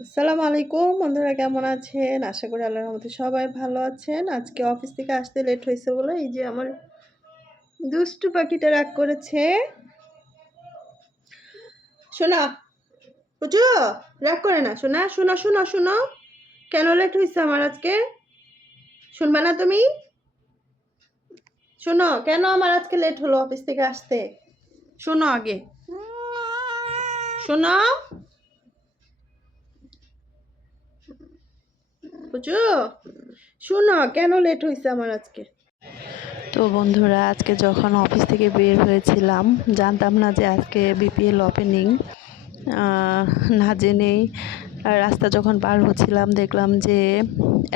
আসসালামু আলাইকুম, বন্ধুরা কেমন আছেন? আশা করি আল্লাহর রহমতে সবাই ভালো আছেন। আজকে অফিস থেকে আসতে লেট হয়েছে বলে এই যে আমার দুষ্টু পাখিটা রাগ করেছে। শোনা বুঝো রাগ করে না। শোনা শোনো শোনো শোনো কেন লেট হয়েছে আমার আজকে? শুনবা না তুমি? শোনো, কেন আমার আজকে লেট হলো অফিস থেকে আসতে? শোনো আগে। শোনো। বুঝো? শোনো, কেন লেট হয়েছে আমার আজকে? তো বন্ধুরা, আজকে যখন অফিস থেকে বের হয়েছিলাম, জানতাম না যে আজকে বিপিএল ওপেনিং না জেনেই রাস্তা যখন পার হচ্ছিলাম, দেখলাম যে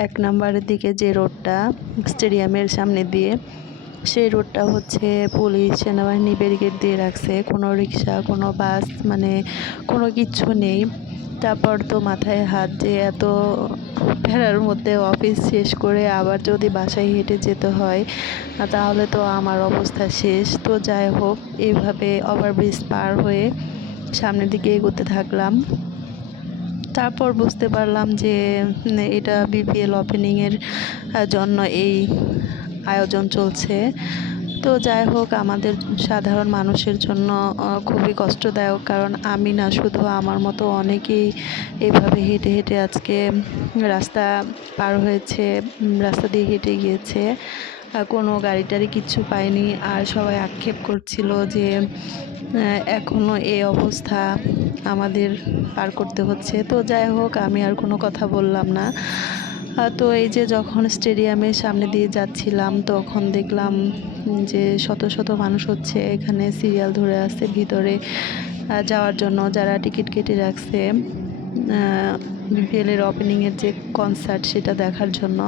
এক নম্বরের দিকে যে রোডটা স্টেডিয়ামের সামনে দিয়ে সেই রোডটা হচ্ছে পুলিশ সেনাবাহিনী ব্যারিকেড দিয়ে রাখছে। কোনো রিক্সা কোনো বাস মানে কোনো কিছু নেই। তারপর তো মাথায় হাত যে এত ফেরার মধ্যে অফিস শেষ করে আবার যদি বাসায় হেঁটে যেতে হয়, তাহলে তো আমার অবস্থা শেষ। তো যাই হোক, এইভাবে ওভারব্রিজ পার হয়ে সামনের দিকে এগোতে থাকলাম। তারপর বুঝতে পারলাম যে এটা বিপিএল ওপেনিংয়ের জন্য এই আয়োজন চলছে। তো যাই হোক আমাদের সাধারণ মানুষের জন্য খুবই কষ্টদায়ক। কারণ আমি না শুধু আমার মতো অনেকেই এভাবে হেঁটে হেঁটে আজকে রাস্তা পার হয়েছে রাস্তা দিয়ে হেঁটে গিয়েছে। কোনো গাড়ি টাড়ি কিচ্ছু পায়নি আর সবাই আক্ষেপ করছিল যে আহ, এখনও এই অবস্থা আমাদের পার করতে হচ্ছে। তো যাই হোক আমি আর কোনো কথা বললাম না। তো এই যে যখন স্টেডিয়ামের সামনে দিয়ে যাচ্ছিলাম, তখন দেখলাম যে শত শত মানুষ হচ্ছে এখানে সিরিয়াল ধরে আছে ভিতরে যাওয়ার জন্য যারা টিকিট কেটে রাখছে বিপিএলের ওপেনিংয়ের যে কনসার্ট সেটা দেখার জন্য।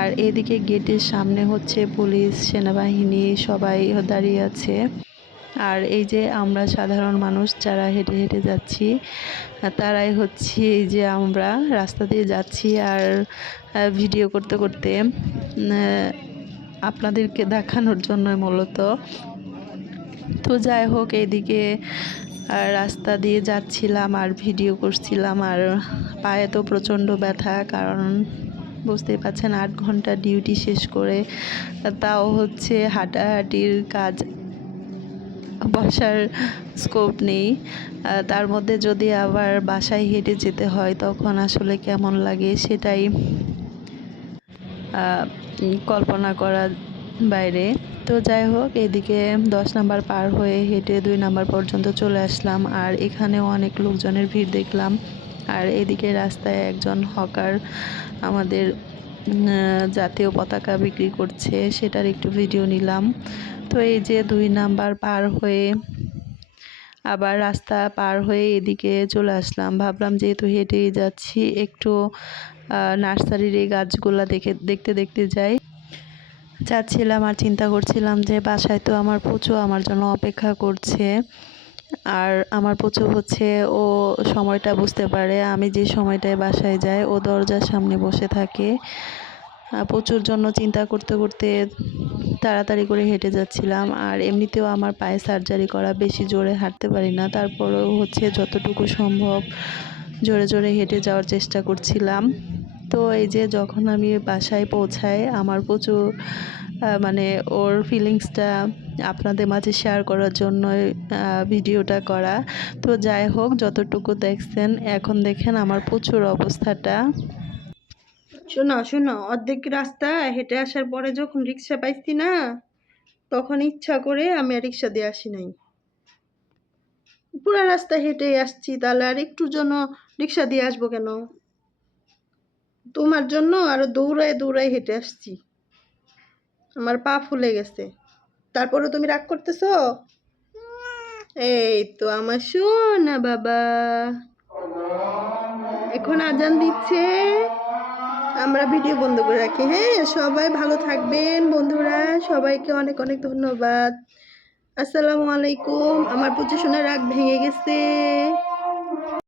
আর এদিকে গেটের সামনে হচ্ছে পুলিশ, সেনাবাহিনী সবাই দাঁড়িয়ে আছে। আর এই যে আমরা সাধারণ মানুষ যারা হেঁটে হেঁটে যাচ্ছি, তারাই হচ্ছে এই যে আমরা রাস্তা দিয়ে যাচ্ছি আর ভিডিও করতে করতে আপনাদেরকে দেখানোর জন্য মূলত। তো যাই হোক, এইদিকে রাস্তা দিয়ে যাচ্ছিলাম আর ভিডিও করছিলাম আর পায়ে তো প্রচণ্ড ব্যথা, কারণ বুঝতেই পারছেন আট ঘণ্টা ডিউটি শেষ করে, তাও হচ্ছে হাঁটাহাঁটির কাজ বসার স্কোপ নেই। তার মধ্যে যদি আবার বাসায় হেঁটে যেতে হয়, তখন আসলে কেমন লাগে সেটাই কল্পনা করার বাইরে। তো যাই হোক, এদিকে দশ নাম্বার পার হয়ে হেঁটে দুই নাম্বার পর্যন্ত চলে আসলাম। আর এখানেও অনেক লোকজনের ভিড় দেখলাম। আর এদিকে রাস্তায় একজন হকার আমাদের জাতীয় পতাকা বিক্রি করছে, সেটার একটু ভিডিও নিলাম। তো এই যে দুই নাম্বার পার হয়ে আবার রাস্তা পার হয়ে এদিকে চলে আসলাম। ভাবলাম যেহেতু হেঁটেই যাচ্ছি, একটু নার্সারির এই গাছগুলা দেখে, দেখতে দেখতে যাই। যাচ্ছিলাম আর চিন্তা করছিলাম যে বাসায় তো আমার পুচু আমার জন্য অপেক্ষা করছে। আর আমার প্রচুর হচ্ছে, ও সময়টা বুঝতে পারে। আমি যে সময়টায় বাসায় যাই, ও দরজার সামনে বসে থাকে। প্রচুর জন্য চিন্তা করতে করতে তাড়াতাড়ি করে হেঁটে যাচ্ছিলাম। আর এমনিতেও আমার পায়ে সার্জারি করা বেশি জোরে হাঁটতে পারি না। তারপরেও হচ্ছে যতটুকু সম্ভব জোরে জোরে হেঁটে যাওয়ার চেষ্টা করছিলাম। তো এই যে যখন আমি বাসায় পৌঁছাই, আমার প্রচুর মানে ওর ফিলিংসটা আপনাদের মাঝে শেয়ার করার জন্য ভিডিওটা করা। তো যাই হোক, যতটুকু দেখছেন, এখন দেখেন আমার প্রচুর অবস্থাটা। শোনো শোনো, অর্ধেক রাস্তা হেঁটে আসার পরে যখন রিক্সা পাইছি না, তখন ইচ্ছা করে আমি আর রিক্সা দিয়ে আসি নাই। পুরো রাস্তা হেঁটে আসছি, তাহলে আর একটু জন্য রিক্সা দিয়ে আসব কেন? তোমার জন্য আরও দৌড়ায় দৌড়ায় হেঁটে আসছি। আমার পা ফুলে গেছে। তারপরে তুমি রাগ করতেছ? এই তো আমার শোনা বাবা। এখন আজান দিচ্ছে। আমরা ভিডিও বন্ধ করে রাখি হ্যাঁ? সবাই ভালো থাকবেন বন্ধুরা। সবাইকে অনেক অনেক ধন্যবাদ। আসসালামু আলাইকুম। আমার প্রচুর শোনা রাগ ভেঙে গেছে।